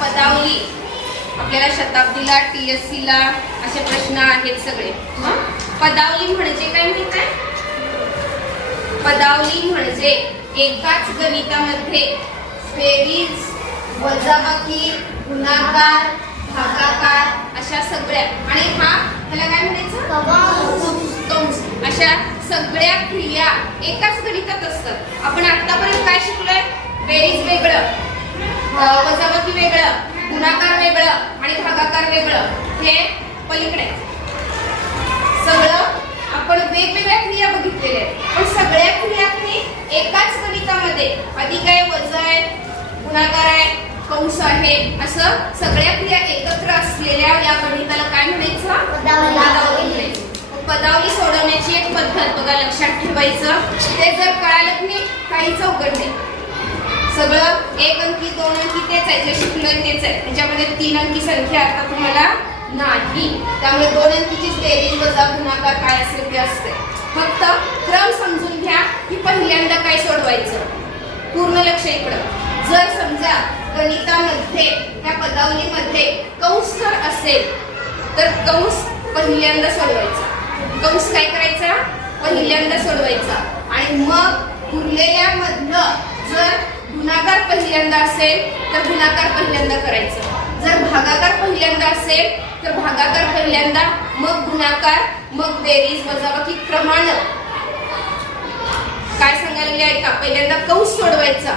पदावली आपल्याला शताब्दीला TSC ला असे प्रश्न आहेत सगळे. पदावली म्हणजे काय माहित आहे? पदावली म्हणजे एकाच गणितामध्ये बेरीज, वजाबाकी, गुणाकार, भागाकार अशा सगळ्या आणि त्याला काय म्हणायचं? कंस. अशा सगळ्या क्रिया एकाच गणितात असतात. आपण आतापर्यंत काय शिकलोय? बेरीज वेगळं, वजाबाकी वेगळं, गुणाकार वेगळं आणि भागाकार वेगळं. हे पलीकडे सगळं आपण वेगवेगळ्या क्रिया बघितलेल्या आहेत. पण सगळ्या क्रिया एकाच गणितामध्ये अधिक आहे, वजा आहे, गुणाकार आहे, कंस आहे, असं सगळ्या क्रिया एकत्र असलेल्या या गणिताला काय म्हणायचं? पदावली म्हणायचं. पदावली सोडवण्याची एक पद्धत बघा, लक्षात ठेवायचं. ते जर कळालं की नाही काहीच अवघड नाही. सगळं 1 अंकी 2 अंकी तेच आहे, जे शिकलोय तेच आहे. त्याच्यामध्ये 3 अंकी संख्या आता तुम्हाला नाही. त्यामुळे 2 अंकीचीच बेरीज, वजा, गुणाकार काय असेल ते असते. फक्त क्रम समजून घ्या की पहिल्यांदा काय सोडवायचं. पूर्ण लक्ष इकडं. जर समजा गणितामध्ये त्या पदावलीमध्ये कंस जर असेल तर कंस पहिल्यांदा सोडवायचा. कंस काय करायचा? पहिल्यांदा सोडवायचा. आणि मग उरलेल्या मधलं जर गुणाकार पहिल्यांदा असेल तर गुणाकार पहिल्यांदा करायचं. जर भागाकार पहिल्यांदा असेल तर भागाकार पहिल्यांदा, मग गुणाकार, मग बेरीज, वजाबाकी क्रमानं. काय सांगायला ऐका. पहिल्यांदा कंस सोडवायचा,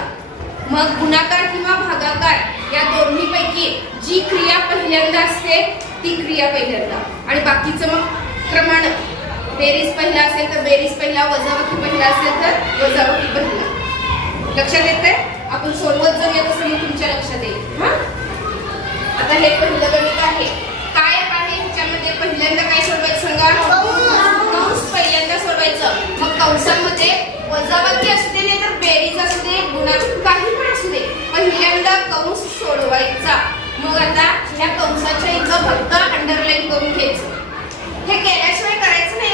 मग गुणाकार किंवा भागाकार या दोन्हीपैकी जी क्रिया पहिल्यांदा असते ती क्रिया पहिल्यांदा आणि बाकीचं मग क्रमानं. बेरीज पहिला असेल तर बेरीज पहिला, वजाबाकी पहिला असेल तर वजाबाकी पहिला. लक्षात येतंय? आपण सोडवत जर येत असेल तुमच्या लक्षात येईल. आता हे पहिलं गणित आहे. काय आहे ह्याच्यामध्ये? पहिल्यांदा काय सोडवायचं सांगा? कंस पहिल्यांदा सोडवायचं. मग कंसामध्ये वजाबाकी असू दे नाही तर बेरीज असू दे, गुणाकार काही पण असू दे, पहिल्यांदा कंस सोडवायचा. मग आता ह्या कंसाच्या इथं फक्त अंडरलाईन करून घ्यायचं. हे केल्याशिवाय करायचं नाही.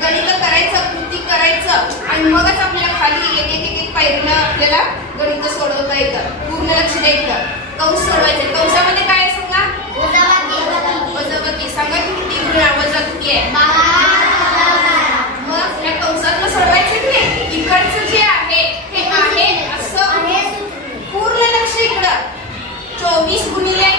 गणित करायचं, कृती करायचं आणि मगच आपल्याला खाली एक एक एक पायरीनं आपल्याला गणित सोडवता येतं. पूर्ण लक्ष द्यायचं. कंस सोडवायचे. कंसामध्ये काय आहे सांगा? वजाबाकी. सांगा किती वजाबाकी आहे? मग या कंसातलं सोडवायचं की नाही? इकडचं जे आहे हे आहे असं पूर्ण लक्ष इकडं. 24 गुणिले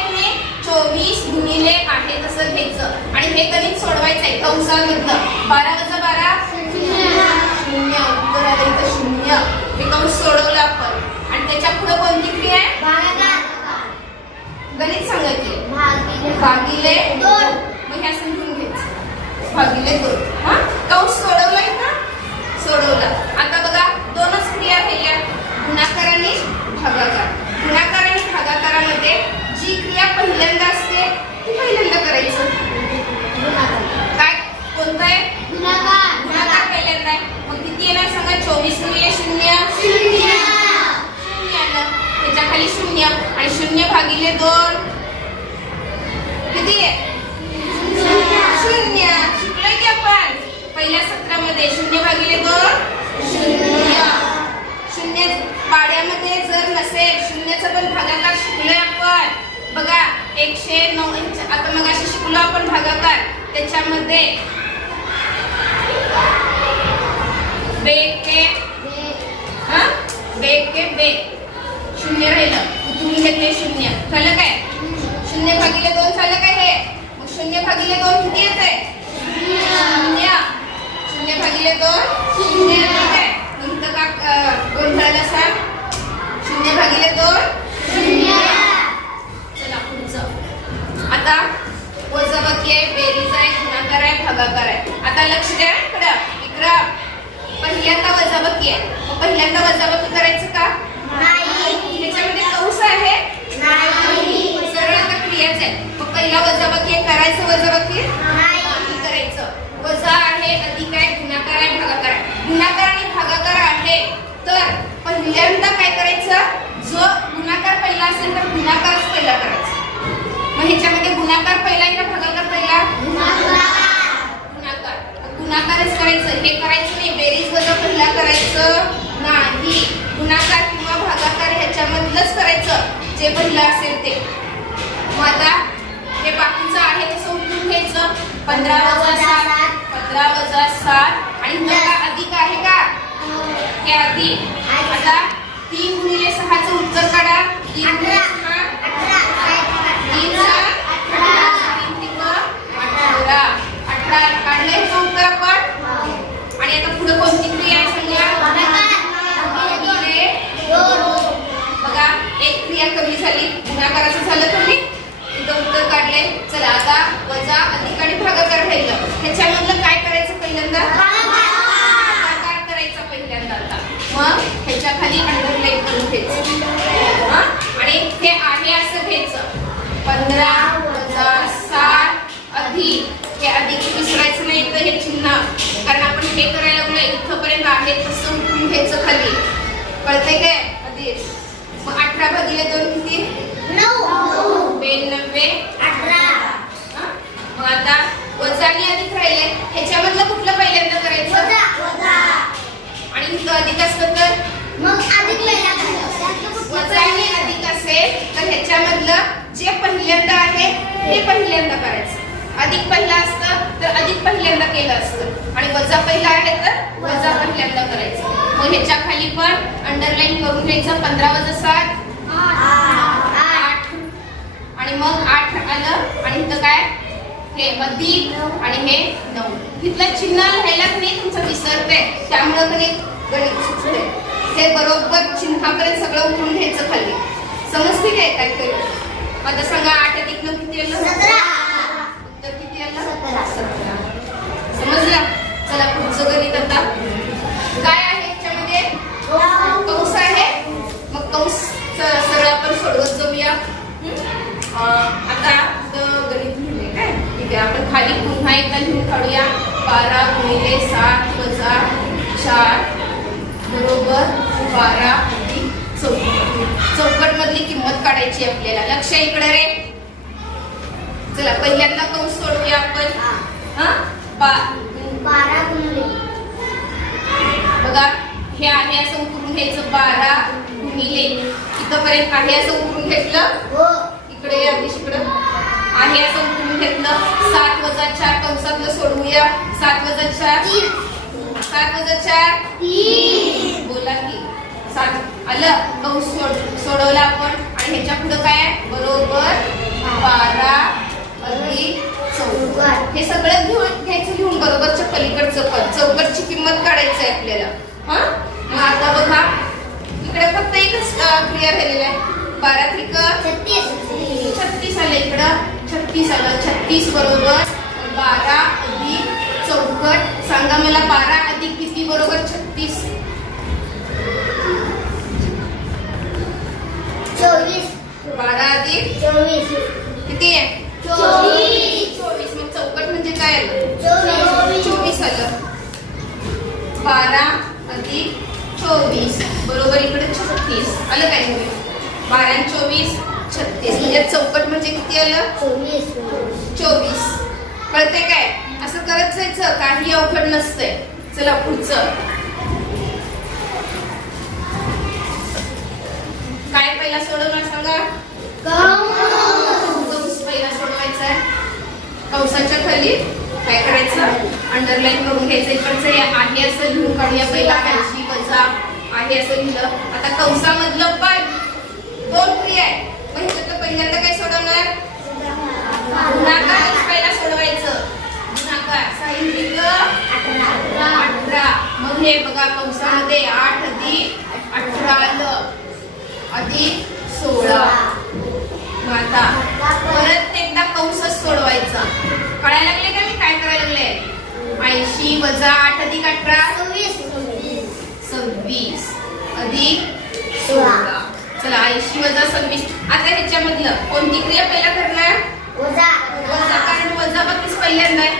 24 गुणिले आहे तसं घ्यायचं आणि हे गणित सोडवायचंय कंसामधलं. 12 वजा 12 शून्य. उत्तर आलं इथं 0. हे कंस सोडवलं आपण आणि त्याच्या पुढे कोणती क्रिया आहे? गणित सांगायचे भागिले 2. मग ह्या समजून घ्यायचं भागिले 2. कंस सोडवलाय का? सोडवला. आता बघा दोनच क्रिया राहिल्या, गुणाकार आणि भागाकार. गुणाकार आणि भागाकारामध्ये जी क्रिया पहिल्यांदा असते ती पहिल्यांदा करायचं. काय कोणतं आहे? गुणाकार. गुणाकार पहिल्यांदा आहे. मग किती येणार सांगा? 24 गुणिले 0 आलं. त्याच्या खाली 0 आणि 0 भागिले 2 किती आहे? 0. शिकलोय की आपण पहिल्या सत्रामध्ये. 0 भागिले 2 0. 0 पाड्यामध्ये जर नसेल, 0चा पण भागाकार शिकलोय आपण. बघा 109. आता मग अशी शिकलो आपण भागाकार. त्याच्यामध्ये बे 0 राहिलं. तुम्ही घेतले 0. झालं काय? 0 भागिले 2 झालं काय हे? मग 0 भागिले 2 किती येते? 0. 0 भागिले 2 0 येते काय? मग इथं का गोंधळायला सांग? 0 भागिले 2 0. चला पुढचं. आता वजाबाकी आहे, बेरीज आहे, गुणाकार आहे, भागाकार आहे. आता लक्ष द्या इकडं. पहिल्यांदा वजाबाकी आहे. पहिल्यांदा वजाबाकी करायचं का? नाही. त्याच्यामध्ये कंस आहे? नाही. सरळ आता क्रियाच आहे. मग पहिला वजाबाकी आहे, करायचं वजाबाकी? नाही करायचं. वजा आहे, अधिक आहे, गुणाकार आहे, भागाकार आहे. गुणाकार आणि भागाकार आहे तर पहिल्यांदा काय करायचं? जो गुणाकार पहिला असेल तर गुणाकारच पहिला करायचा. मग ह्याच्यामध्ये गुणाकार पहिला आहे का भागाकार पहिला? गुणाकारच करायचं. हे करायचं नाही. बेरीज वजा पहिला करायचं नाही. गुणाकार किंवा भागाकार ह्याच्यामधलंच करायचं जे पहिलं असेल ते. मग आता हे बाकीचं आहे तसं उठून घ्यायचं. 15 वजा 7, 15 वजा 7 आणि नका अधिक आहे का? हे अधिक. आता 3 गुणिले 6 चं उत्तर काढा. 3 गुणिले 6 18 काढलं ह्याचं उत्तर आपण. आणि आता पुढे कोणती क्रिया आहे सांगा. बघा एक क्रिया कमी झाली. गुणाकाराचं झालं तुम्ही इथं उत्तर काढले. चला आता वजा अधिक आणि भागाकार राहिलं. ह्याच्यामधलं काय करायचं पहिल्यांदा. भागाकार करायचा पहिल्यांदा. आता मग ह्याच्या खाली अंडरलाईन करून घ्यायचं आणि हे आहे असं घ्यायचं. 15 वजा 7 अधिक. हे अधिक विसरायचं नाही तर हे चिन्ह, कारण आपण हे करायला लागलो इथपर्यंत आहे तसं उठून घ्यायचं खाली. कळतंय काय. अधिक. मग 18 भागिले 2 किती. 9. 92 18. मग आता वजा आणि अधिक राहिले. ह्याच्यामधलं कुठलं पहिल्यांदा करायचं. आणि इथं अधिक असतं तर मग अधिक वजा आणि अधिक असेल तर ह्याच्यामधलं जे पहिल्यांदा आहे हे पहिल्यांदा करायचं. अधिक पहिला असतं तर अधिक पहिल्यांदा केलं असतं आणि वजा पहिला आहे तर वजा पहिल्यांदा करायचं. मग ह्याच्या खाली पण अंडरलाईन करून घ्यायचं. 15 वजा 7 8 आणि मग 8 आलं आणि इथं काय हे अधिक आणि हे 9. तिथलं चिन्ह राहिला नाही तुमचं विसरतंय त्यामुळे पण एक गणित सुचलंय. हे बरोबर चिन्हापर्यंत सगळं उठून घ्यायचं खाली. समजते काय काय करू. आता सांगा 8 अधिक 9 किती आलं. 17. तर किती आलं. 17. समजलं. चला पुढचं गणित आता काय आहे याच्यामध्ये. कंस आहे. मग कंस सरळ आपण सोडवत जाऊया. आता गणित लिहिले काय ठीक आहे. आपण खाली पुन्हा एकदा लिहून काढूया. 12 गुणिले 7 वजा 4 बरोबर 12 अधिक 14. चौकट मधली किंमत काढायची आपल्याला. लक्ष इकडे रे. चला पहिल्यांदा कंस सोडूया आपण. 12 गुणिले बघा हे आहे असं उकरून घ्यायचं. 12 गुणिले इथपर्यंत आहे असं उकरून घेतलं. इकडे आधीच इकडं आहे असं उकरून घेतलं. 7 वजा 4 कंसातलं सोडवूया. 7 वजा 4 7 वजा 4 3. बोला की 7 आलं. कंस सोडवला आपण आणि ह्याच्या पुढे काय बरोबर 12 अधिक 14. हे सगळं घेऊन घ्यायचं लिहून बरोबरच्या पलीकडचं पण चौकटची किंमत काढायची आहे आपल्याला. मग आता बघा इकडे फक्त एकच क्रिया झालेली आहे. 12 त्रिक 36 आलं. इकडं 36 आलं. 36 बरोबर 12 अधिक चौकट. सांगा मला 12 अधिक किती बरोबर 36. 24. 12 अधिक 24 किती आहे 24. मग चौकट म्हणजे काय आलं 24 आलं. 12 अधिक 24 बरोबर इकडे 36 आलं. काय 12 आणि 24 36 म्हणजे चौकट म्हणजे किती आलं 24. कळतंय काय. असं करत जायचं. काही अवघड नसतंय. चला पुढचं काय पहिला सोडवणार सांगा. कंस पहिला सोडवायचा आहे. कंसाच्या खाली काय करायचं अंडरलाईन करून घ्यायचं. इकडचं आहे असं लिहून काढूया. पहिला 80 वजा आहे असं लिहिलं. आता कंसामधलं पण 2 क्रिया आहे. मग ह्याच्यात पहिल्यांदा काय सोडवणार गुणाकार पहिला सोडवायचं. गुणाकार 6 18. मग हे बघा कंसामध्ये 8 अधिक 18 आलं अधिक 16. मग आता परत एकदा कंसच सोडवायचा. कळायला लागले का मी काय करायला लागले. 80 वजा 8 अधिक 18 26 अधिक 16. चला 80 वजा 26. आता ह्याच्यामधलं कोणती क्रिया पहिला करणार वजा. कारण वजा बाकीच पहिल्यांदा आहे.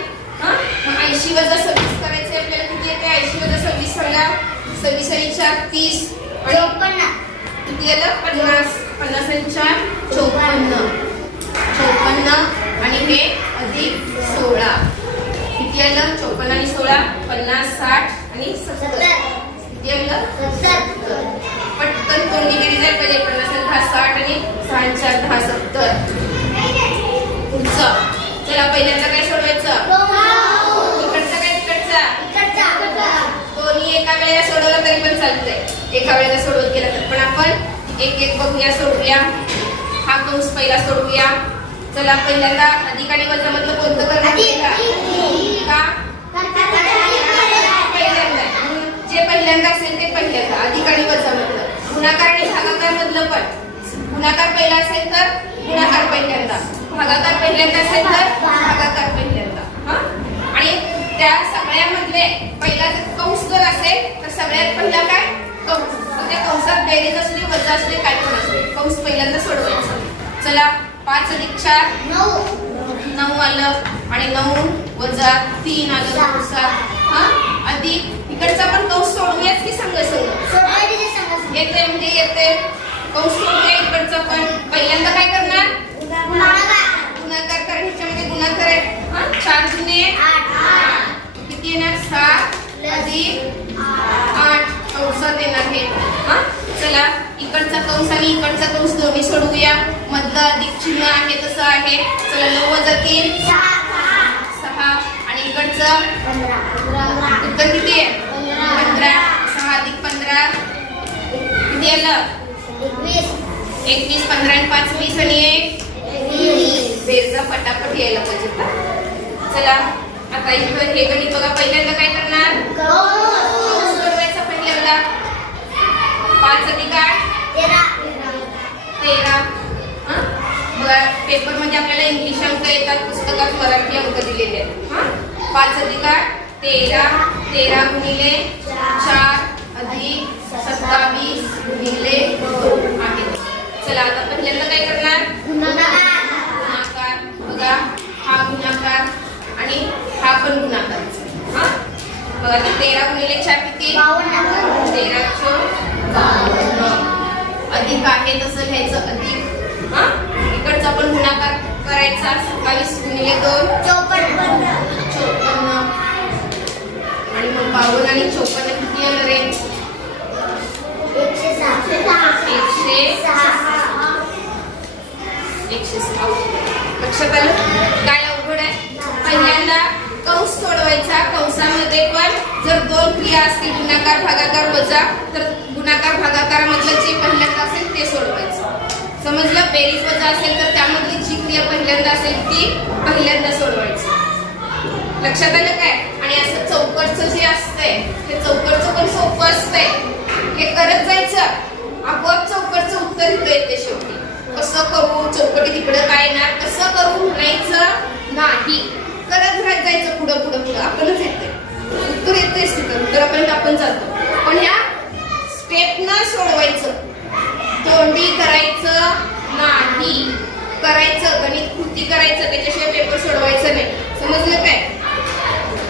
मग 80 वजा 26 करायचे आपल्याला. किती येते 80 वजा 26 सांगा. 26 आणि 4 30 किती आलं 50. 50 आणि 4 54. 54 आणि हे अधिक 16 किती आलं 54 आणि 16 50 60 आणि 70 किती आलं 70. 6 4 10 70. पुढचं चला पहिल्यांदा काय सोडवायचं? इकडचा काय तिकडचा? दोन्ही एका वेळेला सोडवलं तरी पण चालतंय, एका वेळेला सोडवत गेलं तर. पण आपण एक एक बघूया, सोडवूया. हा कंस पहिला सोडवूया. चला पहिल्यांदा अधिक आणि वजा मधलं कोणतं करणार? का? पहिल्यांदा जे पहिल्यांदा असेल ते पहिल्यांदा, अधिक आणि वजा मधलं. गुणाकार आणि भागाकार मधलं पण. गुणाकार पहिला असेल तर गुणाकार पहिल्यांदा, भागाकार पहिल्यांदा असेल तर भागाकार पहिल्यांदा. हा, आणि त्या सगळ्यामधले पहिला जर कंस जर असेल तर सगळ्यात पहिला काय? कंस. त्या कंसात बेरीज असली, वजा असले, काय पण असले, कंस पहिल्यांदा सोडवायचं. चला 5 अधिक 4 9 आलं, आणि 9 वजा 3 आलं कंसात. हा, अधिक इकडचा पण कंस सोडवूयाच की संग येते म्हणजे येते. कंस सोडूया इकडचा पण. पहिल्यांदा काय करणार? गुणाकार कारण ह्याच्यामध्ये गुणाकार आहे. हा, 4 गुणे 8 किती येणार? 7 अधिक 8 कंसात येणार हे. हा, चला इकडचा कंस आणि इकडचा कंस दोन्ही सोडवूया. मधलं अधिक चिन्ह आहे तसं आहे. चला 9 वजा 3 6, आणि इकडचं उत्तर किती आहे? 15. 6 अधिक 15 किती आलं? 21. 15 आणि 5 20 आणि 1 बेरचा पटापट यायला पाहिजे. चला आता इकडे हे गणित बघा. पहिल्यांदा काय करणार? कंस सोडवायचा पहिल्यांदा. 5 अधिक 8 13. बघा पेपर मध्ये आपल्याला इंग्लिश अंक येतात, पुस्तकात मराठी अंक दिलेले आहेत. हा, 5 अधिक 8 13. 13 गुणिले 4 अधिक 27 गुणिले 2 आहे. चला आता पहिल्यांदा काय करणार? गुणाकार. बघा हा गुणाकार आणि हा पण गुणाकार. हा, बघा 13 गुणिले 4 किती? 13 52. अधिक आहे तसं घ्यायचं, अधिक. हा, इकडचा पण गुणाकार करायचा. 27 गुणिले 2 54. आणि मग 52 आणि 54 किती येणार आहे? 106. लक्षात आलं? काय अवघड आहे? पहिल्यांदा कंस सोडवायचा. कंसामध्ये पण जर 2 क्रिया असतील, गुणाकार भागाकार वजा, तर गुणाकार भागाकारामधलं जे पहिल्यांदा असेल ते सोडवायचं. समजलं? बेरीज वजा असेल तर त्यामधली जी क्रिया पहिल्यांदा असेल ती पहिल्यांदा सोडवायची. लक्षात आलं काय? आणि असं चौकटचं जे असतंय ते चौकटचं पण सोपं असतंय. हे करत जायचं